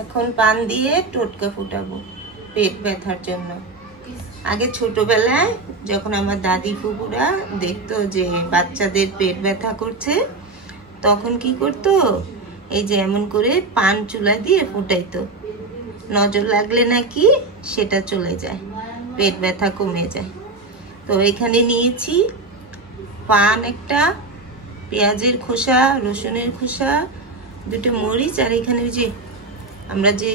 এখন পান দিয়ে টোটকা ফুটাবো পেট ব্যথার জন্য। আগে ছোটবেলায় যখন আমার দাদি ফুপুরা দেখতো যে বাচ্চাদের পেট ব্যথা করছে, তখন কি করতো, এই যে এমন করে পান চুলা দিয়ে ফুটাইতো। নজর লাগলে নাকি সেটা চলে যায়, পেট ব্যথা কমে যায়। তো এখানে নিয়েছি পান একটা, পেঁয়াজের খোসা, রসুনের খোসা, দুটো মরিচ, আর এখানে ওই যে আমরা যে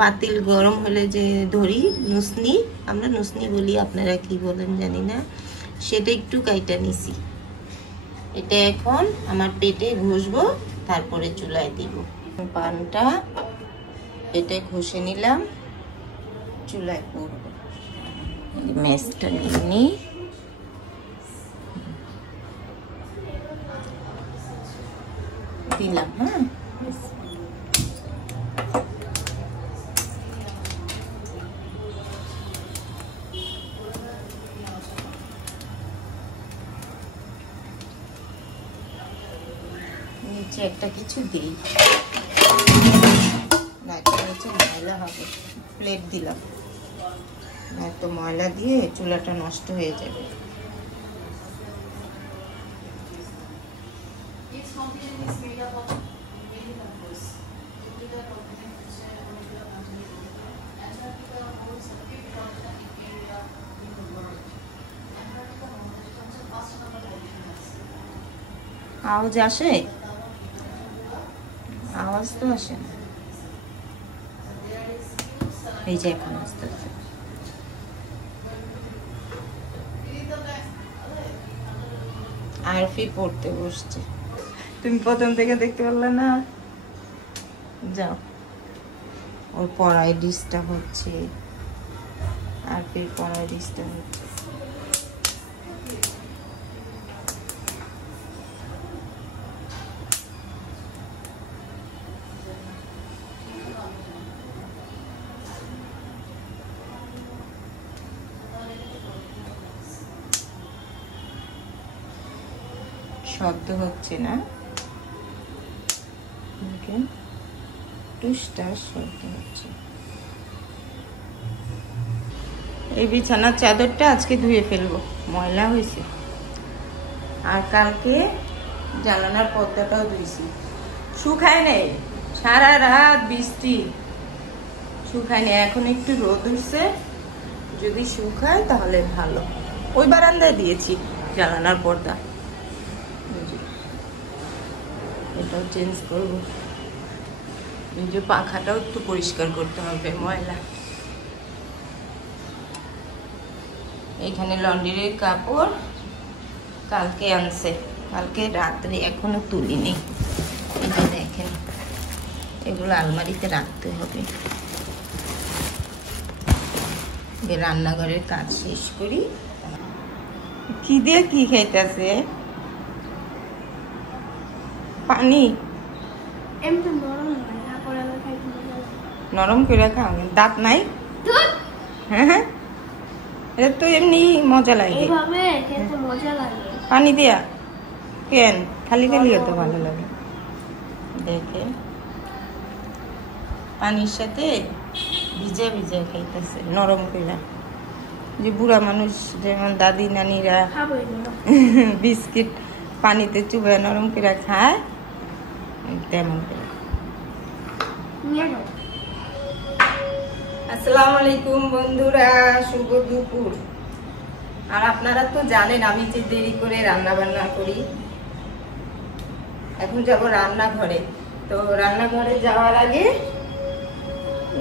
পাতিল গরম হলে যে ধরি নুসনি, আমরা নুসনি বলি, আপনারা কি বলেন জানি না, সেটা একটু কাইটা নিছি। এটা এখন আমার পেটে ঘষবো, তারপরে চুলায় দিব। পানটা পেটে ঘষে নিলাম, চুলায় করবো। মেসটা নিয়ে নিই। দিলাম, হ্যাঁ নিচে একটা কিছু দিই না, নিচে ময়লা হবে। প্লেট দিলাম, নয়তো ময়লা দিয়ে চুলাটা নষ্ট হয়ে যাবে। আওয়াজ আসে? আওয়াজ তো আসে না। এই যে এখন আসতে আরফি পড়তে বসছে। তুমি প্রথম থেকে দেখতে পারলে না? যাও, ওর পড়ায় ডিস্টার্ব হচ্ছে, আরফির পড়ায় ডিস্টার্ব হচ্ছে। শব্দ হচ্ছে না, টুসটাস শব্দ হচ্ছে। এই বিছানার চাদরটা আজকে ধুয়ে ফেলবো, ময়লা হয়েছে। আর কালকে জানালার পর্দাটাও ধুইছি, শুকায় নেই, সারা রাত বৃষ্টি, শুকায় নেই। এখন একটু রোদ উঠছে, যদি শুকায় তাহলে ভালো। ওই বারান্দায় দিয়েছি জানালার পর্দা, এটাও চেঞ্জ করবো। এই যে পাখাটাও একটু পরিষ্কার করতে হবে, ময়লা। এখানে লন্ড্রির কাপড় কালকে আনছে, কালকে রাত্রে, এখনো তুলিনি। এই যে দেখেন, এগুলো আলমারিতে রাখতে হবে। রান্নাঘরের কাজ শেষ করি। কি দিয়ে কি খাইতেছে? পানি নরম করে খাও, দাঁত নাই? হ্যাঁ, এটা তো এমনি মজা লাগে, পানি দিয়া কেন খালি খালি তো ভালো লাগে। দেখে পানির সাথে ভিজা ভিজা খাইতেছে নরম করে। যে বুড়া মানুষ যেমন দাদি নানিরা বিস্কিট পানিতে চুবায় নরম করে খায়, তেমন করে। আসসালামু আলাইকুম বন্ধুরা, শুভ দুপুর। আর আপনারা তো জানেন আমি যে দেরি করে রান্না বান্না করি। এখন যাব রান্নাঘরে। তো রান্নাঘরে যাওয়ার আগে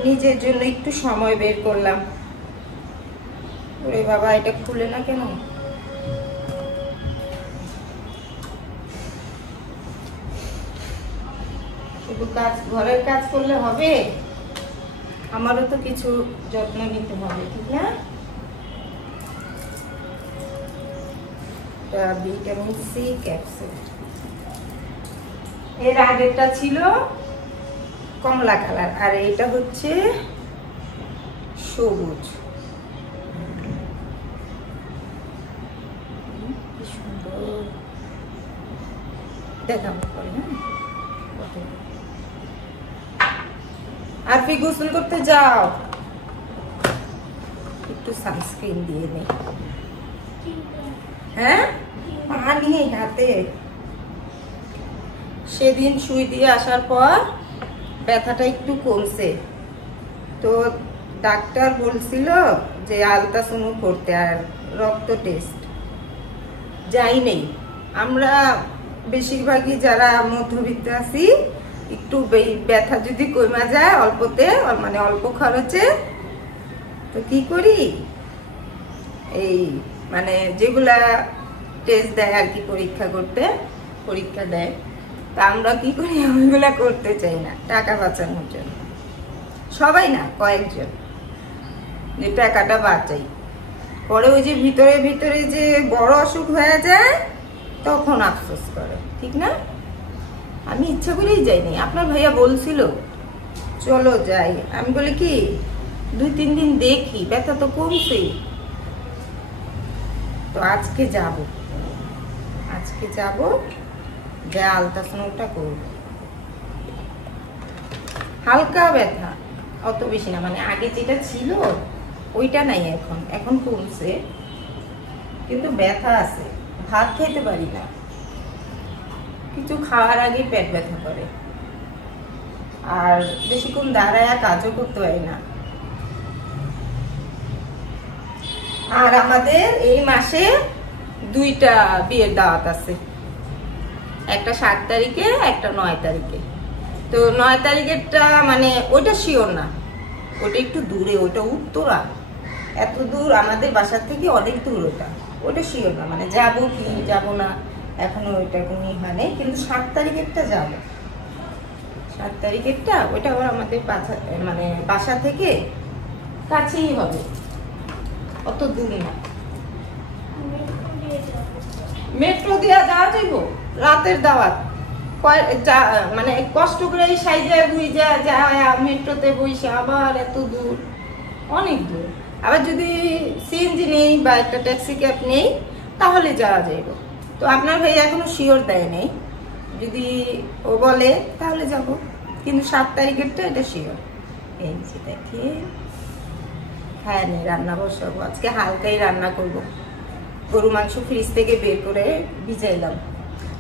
নিজের জন্য একটু সময় বের করলাম। ওরে বাবা, এটা খুলে না কেন? শুধু কাজ, ঘরের কাজ করলে হবে? আমারও তো কিছু যত্ন নিতে হবে, ঠিক না? Vitamin C capsule. এর আগেরটা ছিল কমলা কালার, আর এটা হচ্ছে সবুজ। কি সুন্দর দেখাবো পরে। আরফি গোসল করতে যাও, একটু সানস্ক্রিন দিয়ে নেই। হ্যাঁ, পানি হাতে। সেদিন সুই দিয়ে আসার পর ব্যথাটা একটু কমছে, তো ডাক্তার বলছিল যে আলট্রাসাউন্ড করতে আর রক্ত টেস্ট। যাই নেই। আমরা বেশিরভাগই যারা মধ্যবিত্ত আছি, একটু ব্যথা যদি কমা যায় অল্পতে, মানে অল্প খরচে, তো কি করি, এই মানে যেগুলা টেস্ট দেয় আর কি, পরীক্ষা দেয়, তা আমরা কি করি, ওইগুলা করতে চাই না টাকা বাঁচানোর জন্য। সবাই না, কয়েকজন, যে টাকাটা বাঁচাই। পরে ওই যে ভিতরে ভিতরে যে বড় অসুখ হয়ে যায়, তখন আফসোস করে, ঠিক না? আমি ইচ্ছা করেই যাইনি। আপনার ভাইয়া বলছিল চলো যাই, আমি বলি কি 2-3 দিন দেখি, ব্যথা তো কমছে। তো আজকে যাব, যা আলট্রাসাউন্ডটা করব। হালকা ব্যথা, অত বেশি না, মানে আগে যেটা ছিল ওইটা নাই, এখন কমছে, কিন্তু ব্যথা আছে। ভাত খেতে পারি না, কিছু খাওয়ার আগে পেট ব্যথা করে, আর বেশিক্ষণ দাঁড়ায় কাজও করতে পারি না। আর আমাদের এই মাসে 2টা বিয়ের দাওয়াত আছে, একটা 7 তারিখে, একটা 9 তারিখে। তো 9 তারিখেরটা মানে ওইটা শিওর না, ওটা একটু দূরে, ওটা উত্তরা, এত দূর আমাদের বাসার থেকে, অনেক দূর। ওটা শিওর না, মানে যাবো কি যাবো না এখনো ওইটা কোনো হয় নেই, কিন্তু 7 তারিখেরটা যাবো। 7 তারিখেরটা ওইটা আবার আমাদের মানে বাসা থেকে কাছেই হবে, অত দূর না। মেট্রো দিয়া যাওয়া যাইব, রাতের দাওয়াত, মানে কষ্ট করে এই সাইজে বুঝা যায় মেট্রোতে বইসে, আবার এত দূর, অনেক দূর। আবার যদি সিএনজি নেই বা একটা ট্যাক্সি ক্যাব নেই, তাহলে যাওয়া যাইব। তো আপনার ভাই এখনো শিওর দেয় নেই, যদি ও বলে তাহলে যাব, কিন্তু 7 তারিখেরটা এটা শিওর। এই যে দেখে হ্যাঁ নেই, রান্না বসাবো আজকে, হালকাই রান্না করব। গরু মাংস ফ্রিজ থেকে বের করে ভিজাইলাম,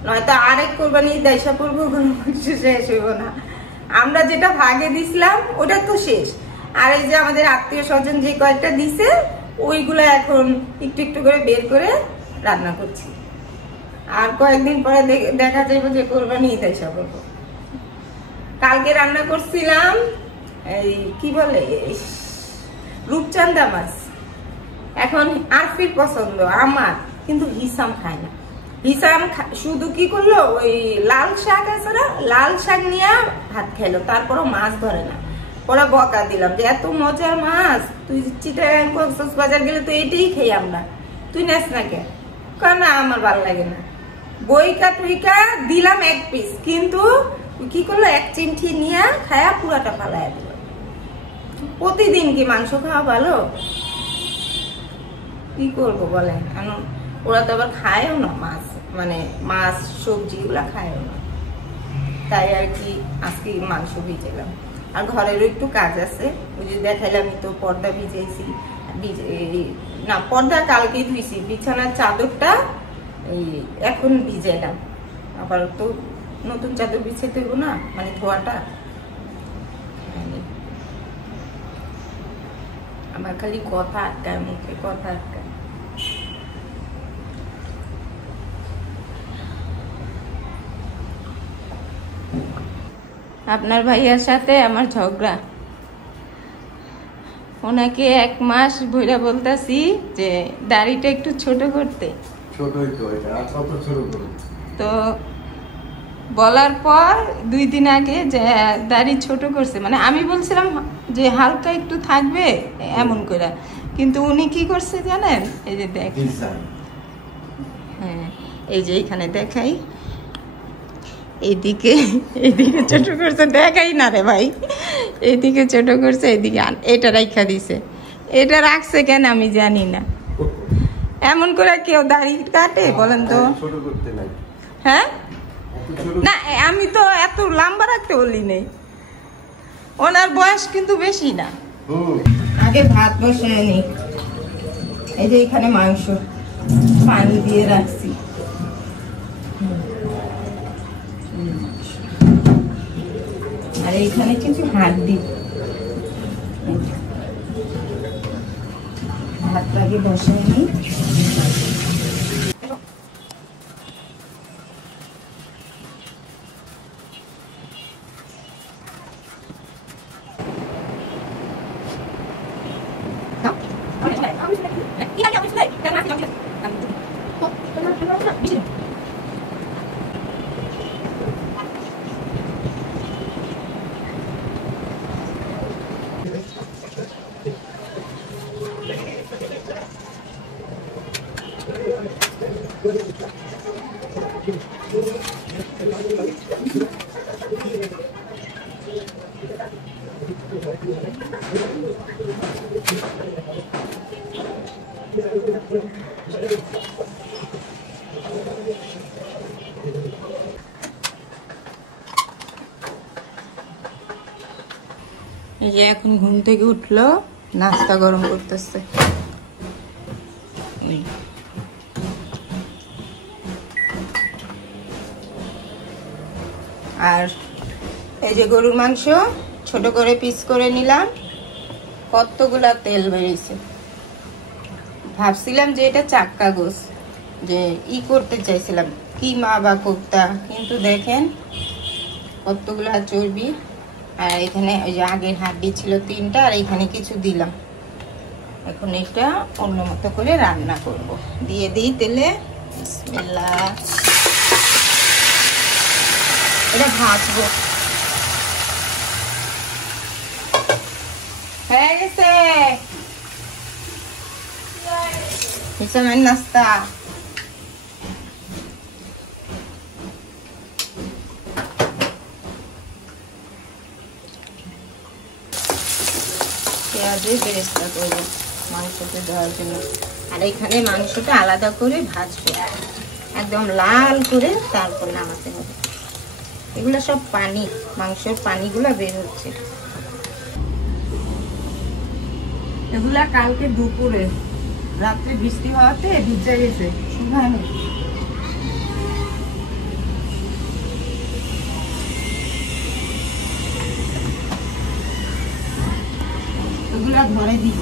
নয়তো আরেক কোরবানি দায়সা পড়বো, গরু মাংস শেষ হইব না। আমরা যেটা ভাগে দিছিলাম ওটা তো শেষ, আর এই যে আমাদের আত্মীয় স্বজন যে কয়েকটা দিছে, ওইগুলো এখন একটু একটু করে বের করে রান্না করছি। আর কয়েকদিন পরে দেখা যাবে যে কোরবানি দায়সা পড়বো। কালকে রান্না করছিলাম এই কি বলে রূপচাঁদা মাছ। এখন আরফির পছন্দ, আমার কিন্তু হিসাম খায় না। হিসাম শুধু কি করলো, ওই লাল শাক আছে না, লাল শাক নিয়ে ভাত খাইলো, তারপরও মাছ ধরে না। ওরা বকা দিলাম যে এত মজার মাছ, তুই চিটাগাং কক্সবাজার গেলে তো এটাই খাই আমরা, তুই নেস না কেন? না আমার ভালো লাগে না। বইকা টুইকা দিলাম 1 পিস, কিন্তু কি করলো, 1 চিমটি নিয়ে খায়া পুরাটা ফালাইয়া দিল। প্রতিদিন কি মাংস খাওয়া ভালো? কি করবো বলেন, ওরা তো আবার খায়ও না মাছ, মানে মাছ সবজি এগুলা খায়ও না, তাই আর কি আজকে মাংস ভিজাইলাম। আর ঘরেরও একটু কাজ আছে, ওই যে দেখাইলাম তো পর্দা ভিজাইছি, না পর্দা কালকেই ধুইছি, বিছানার চাদরটা এই এখন ভিজাইলাম, আবার তো নতুন চাদর বিছাইতে হইব না, মানে ধোয়াটা। আমার খালি কথা আটকায়, মুখে কথা আটকায়। আপনার ভাইয়ার সাথে আমার ঝগড়া, ওনাকে 1 মাস ভইরা বলতাছি যে দাড়িটা একটু ছোট করতে, তো বলার পর 2 দিন আগে যে দাড়ি ছোট করছে, মানে আমি বলছিলাম যে হালকা একটু থাকবে এমন করে, কিন্তু উনি কি করছে জানেন, এই যে দেখেন, হ্যাঁ এই যে এইখানে দেখাই, এইদিকে ছোট করছে, দেখাই না রে ভাই, এইদিকে ছোট করছে, এইদিকে এটা রাখা দিছে। এটা রাখছে কেন আমি জানি না, এমন করে কেউ দাড়ি কাটে বলেন তো? হ্যাঁ না, আমি তো এত লম্বা রাখতে বলি নেই, ওনার বয়স কিন্তু বেশি না। আগে ভাত বসায় নি, এই যে এখানে মাংস পানি দিয়ে রাখছি, আর এইখানে কিছু হাড্ডি। ভাতটা আগে বসায় নি। এই যে এখন ঘুম থেকে উঠলো, নাস্তা গরম করতেছে। আর এই যে গরুর মাংস ছোট করে পিস করে নিলাম, কতগুলা তেল বেরিয়েছে। ভাবছিলাম যে এটা চাক্কা গোস, যে করতে চাইছিলাম কিমা বা কোপ্তা, কিন্তু দেখেন কতগুলা চর্বি। আর এখানে ওই যে আগের হাড্ডি ছিল 3টা, আর এখানে কিছু দিলাম। এখন এটা অন্য মতো করে রান্না করব। দিয়ে দিই তেলে, বিসমিল্লাহ। এটা ভাজবো। হয়ে গেছে হিসামের নাস্তা। পেঁয়াজের বেরেস্তা করবো মাংসতে দেওয়ার জন্য। আর এখানে মাংসটা আলাদা করে ভাজবো, একদম লাল করে, তারপর নামাতে হবে। এগুলো সব পানি, মাংসের পানিগুলো বের হচ্ছে। এগুলা কালকে দুপুরে, রাত্রে বৃষ্টি হওয়াতে ভিজে গেছে, শুকায়নি। এগুলা ধরে দিই,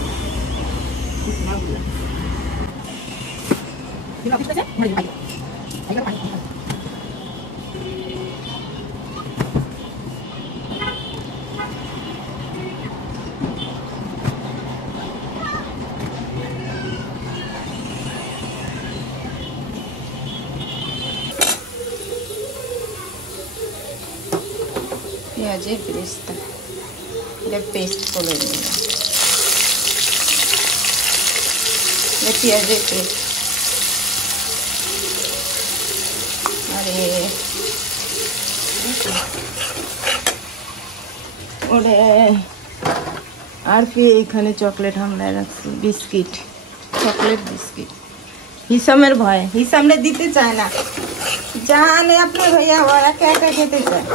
পেঁয়াজের বেরেস্তা, এটা পেস্ট করে নিলাম। পেঁয়াজের পেস্ট, আরে ওরে, আর কি এখানে চকলেট হামলায় রাখছি, বিস্কিট, চকলেট বিস্কিট। হিসামের ভয়, হিসামরে দিতে চায় না, জানে আপনার ভাইয়া একা একা খেতে চায়,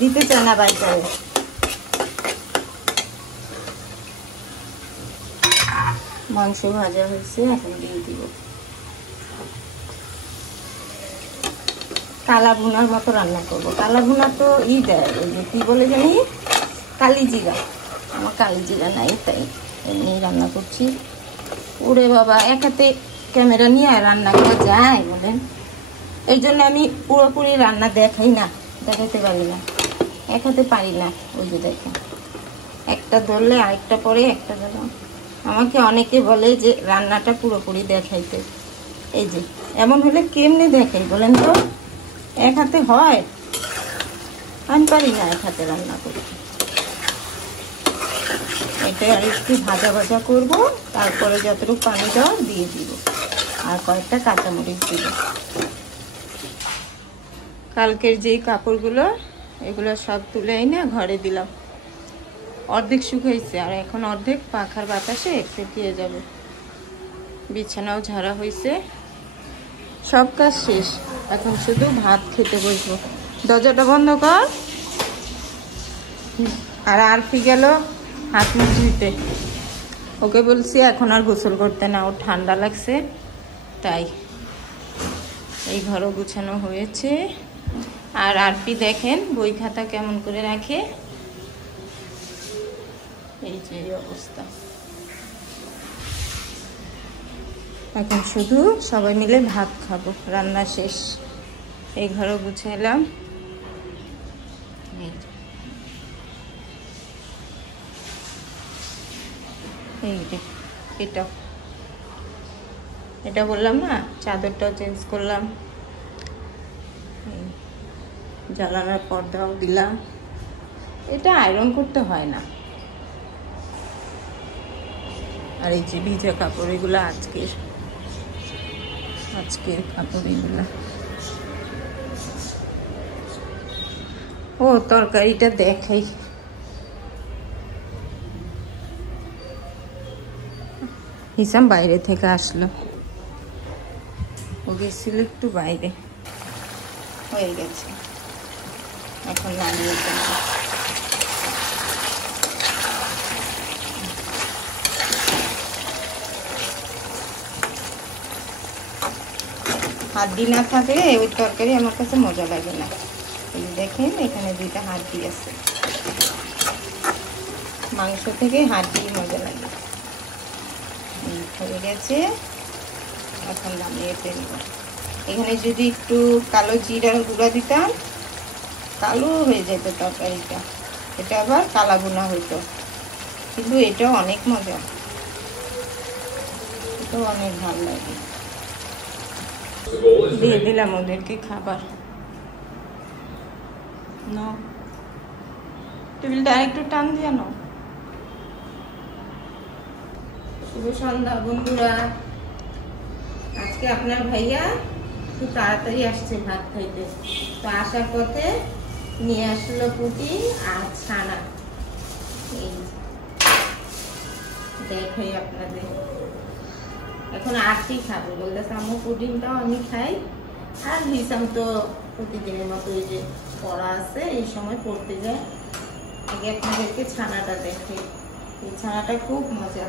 দিতে চায় না বাচ্চারে। মাংস ভাজা হয়েছে, এখন দিয়ে দিব। কালা ভুনার মতো রান্না করবো। কালা ভুনা তো দেয়, ওই যে কি বলে জানি, কালি জিরা। আমার কালি জিরা নাই, তাই এমনি রান্না করছি। ওরে বাবা, এক হাতে ক্যামেরা নিয়ে রান্না করা যায় বলেন? এই জন্য আমি পুরোপুরি রান্না দেখাই না, দেখাতে পারি না, এক হাতে পারি না। ওই যে দেখেন, একটা ধরলে আরেকটা পরে একটা ধরলাম। আমাকে অনেকে বলে যে রান্নাটা পুরোপুরি দেখাইতে। এই যে এমন হলে কেমনে দেখাই বলেন তো? এক হাতে হয়? আমি পারি না এক হাতে রান্না করতে। এটা আর একটু ভাজা ভাজা করবো, তারপরে যতটুকু পানি দেওয়া দিয়ে দিব, আর কয়েকটা কাঁচামরিচ দিব। কালকের যেই কাপড়গুলো, এগুলো সব তুলে এনে ঘরে দিলাম। অর্ধেক শুকাইছে, আর এখন অর্ধেক পাখার বাতাসে শুকিয়ে যাবে। বিছানাও ঝাড়া হয়েছে, সব কাজ শেষ। এখন শুধু ভাত খেতে বসবো। দরজাটা বন্ধ কর। আর আরফি গেল হাত মুখ ধুইতে। ওকে বলছি এখন আর গোসল করতে না, ওর ঠান্ডা লাগছে তাই। এই ঘরও গুছানো হয়েছে। আর আরফি দেখেন বই খাতা কেমন করে রাখে, এই যে অবস্থা। এখন শুধু সবাই মিলে ভাত খাবো, রান্না শেষ। এই ঘরও গুছাইলাম। এই যে এটা বললাম না, চাদরটাও চেঞ্জ করলাম, জানালার পর্দাও দিলাম। এটা আয়রন করতে হয় না। আর এই যে ভিজা কাপড়, এগুলো আজকের কাপড় এগুলা। ও তরকারিটা দেখাই, হিসাম বাইরে থেকে আসলো, ও গেছিল একটু বাইরে, হয়ে গেছে। এখন নামিয়ে ফেলবো। হাড্ডি না থাকলে ওই তরকারি আমার কাছে মজা লাগে না। এই দেখেন এখানে 2টা হাড্ডি আছে, মাংস থেকে হাড্ডি মজা লাগে। হয়ে গেছে, এখন নামিয়ে ফেলবো। এখানে যদি একটু কালো জিরার গুঁড়া দিতাম, কালো হয়ে যেত তরকারিটা, এটা আবার কালা গুনা হইতো। কিন্তু এটাও অনেক মজা, এটাও অনেক ভালো লাগে। দিয়ে দিলাম ওদেরকে খাবার। নাও, টেবিলটা আরেকটু টান দিয়ে নাও। শুভ সন্ধ্যা বন্ধুরা। আজকে আপনার ভাইয়া একটু তাড়াতাড়ি আসছে ভাত খাইতে, তো আসার পথে নিয়ে আসলো পুটি আর ছানা। এই দেখাই আপনাদের। এখন আরফি খাবো বলতেছে, আম্মু পুডিংটাও আমি খাই। আর হিসাম তো প্রতিদিনের মতো ওই যে পড়া আছে, এই সময় পড়তে যায়। আগে আপনাদেরকে ছানাটা দেখে, এই ছানাটা খুব মজা।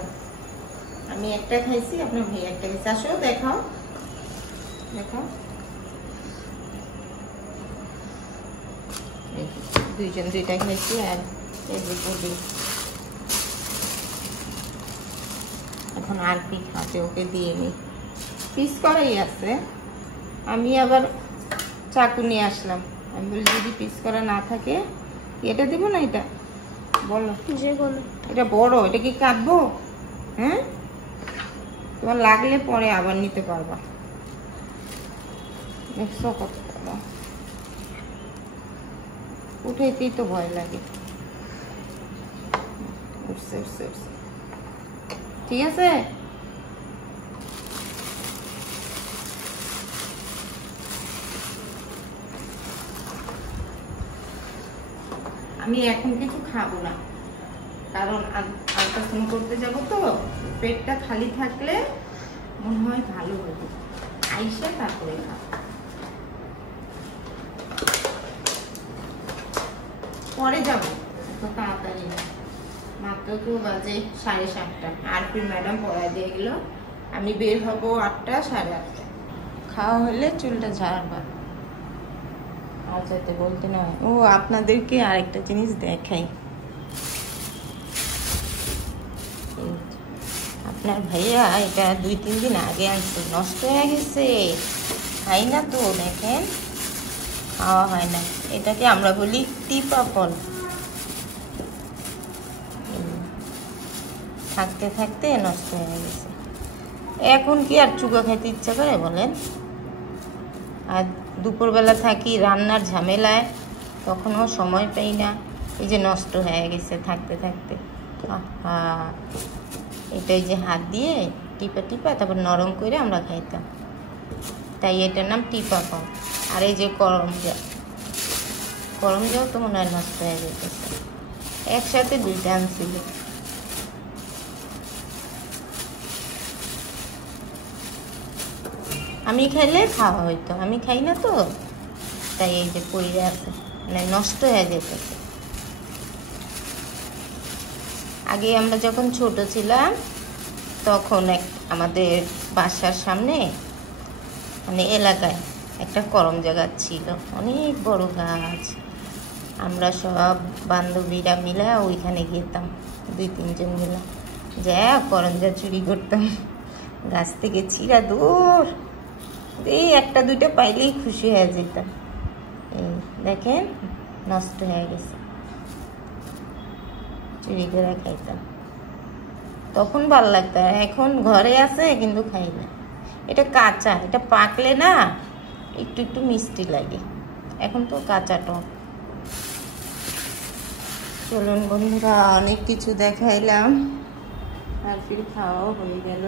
আমি একটা খাইছি, আপনার ভাই একটা খাইছি। আসো দেখাও, দেখাও। দুইজন 2টা খাইছি। আর এই যে পুডিং এখন আরফি খাবে, ওকে দিয়ে নি। পিস করাই আছে, আমি আবার চাকু নিয়ে আসলাম। আমি বলি যদি পিস করা না থাকে এটা দিব না, এটা বলো যে বলো, এটা বড়, এটা কি কাটবো? হ্যাঁ, তোমার লাগলে পরে আবার নিতে পারবা। দেখছো কত উঠাইতেই তো ভয় লাগে। উঠছে উঠছে উঠছে, ঠিক আছে। আমি এখন কিছু খাবো না, কারণ আল্ট্রাসাউন্ড করতে যাব তো। পেটটা খালি থাকলে মনে হয় ভালো হবে, আইসে তারপরে খাবো। পরে যাবো, তো তাড়াতাড়ি না, মাত্র তো বাজে 7:30। আরফির ম্যাডাম পড়ায় দিয়ে গেল, আমি বের হবো 8টা 8:30। খাওয়া হলে চুলটা ঝাড়বা, আর যাতে বলতে না। ও আপনাদেরকে আরেকটা জিনিস দেখাই। আপনার ভাইয়া এটা 2-3 দিন আগে আনছে, নষ্ট হয়ে গেছে, খাই না তো। দেখেন খাওয়া হয় না, এটাকে আমরা বলি টিপা ফল। থাকতে থাকতে নষ্ট হয়ে গেছে। এখন কি আর চুকা খাইতে ইচ্ছা করে বলেন? আর দুপুরবেলা থাকি রান্নার ঝামেলায়, তখনও সময় পাই না। এই যে নষ্ট হয়ে গেছে থাকতে থাকতে। এটা এই যে হাত দিয়ে টিপা টিপা তারপর নরম করে আমরা খাইতাম, তাই এটার নাম টিপা ফল। আর এই যে করমজাও তো মনে হয় নষ্ট হয়ে যেতেছে, একসাথে 2টা আনছিল। আমি খাইলে খাওয়া হইতো, আমি খাই না তো, তাই এই যে পইরে আছে, মানে নষ্ট হয়ে যেতেছে। আগে আমরা যখন ছোট ছিলাম তখন আমাদের বাসার সামনে মানে এলাকায় একটা করমজা গাছ ছিল, অনেক বড় গাছ। আমরা সব বান্ধবীরা মিলে ওইখানে যেতাম, 2-3 জন মিলে যা করমজা চুরি করতাম গাছ থেকে ছিঁড়া দূর, এই 1-2টা পাইলেই খুশি হয়ে যেতাম। এই দেখেন নষ্ট হয়ে গেছে, চুরি করে খাইতাম, তখন ভালো লাগতো। এখন ঘরে আছে কিন্তু খাই না, এটা কাঁচা, এটা পাকলে না একটু একটু মিষ্টি লাগে, এখন তো কাঁচা টক। চলুন বন্ধুরা, অনেক কিছু দেখাইলাম আর ফির খাওয়াও হয়ে গেল।